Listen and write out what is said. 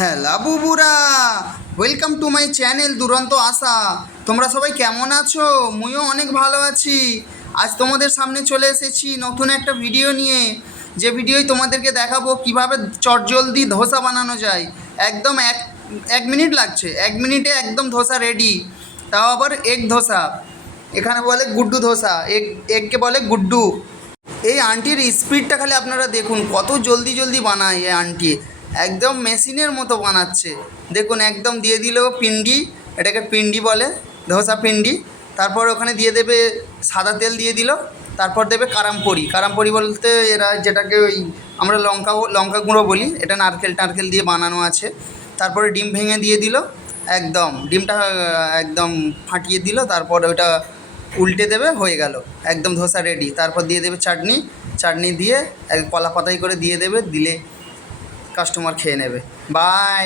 Hello বুবুরা, welcome to my channel Duranta Asha. তোমরা সবাই কেমন আছো? মুইও অনেক ভালো আছি। আজ তোমাদের সামনে চলে এসেছি নতুন একটা ভিডিও নিয়ে, যে ভিডিওয় তোমাদেরকে দেখাবো কিভাবে চটজলদি ধোসা বানানো যায়। একদম এক এক মিনিট লাগছে, 1 মিনিটে একদম ধোসা রেডি। তাও আবার এগ ধোসা, এখানে বলে গুড্ডু ধোসা, এগকে বলে গুড্ডু। এই আন্টির স্পিডটা খালি আপনারা দেখুন, কত জলদি জলদি বানায় এই আন্টি, একদম মেশিনের মতো বানাচ্ছে। দেখুন একদম দিয়ে দিল পিন্ডি, এটাকে পিন্ডি বলে, ধোসা পিন্ডি। তারপর ওখানে দিয়ে দেবে সাদা তেল দিয়ে দিল, তারপর দেবে কারামপড়ি। কারামপড়ি বলতে এরা যেটাকে ওই আমরা লঙ্কা গুঁড়ো বলি, এটা নারকেল টারকেল দিয়ে বানানো আছে। তারপরে ডিম ভেঙে দিয়ে দিল, একদম ডিমটা একদম ফাটিয়ে দিল, তারপর ওইটা উল্টে দেবে, হয়ে গেল একদম ধোসা রেডি। তারপর দিয়ে দেবে চাটনি, চাটনি দিয়ে কলা পাতাই করে দিয়ে দেবে, দিলে কাস্টমার খেয়ে নেবে। বাই।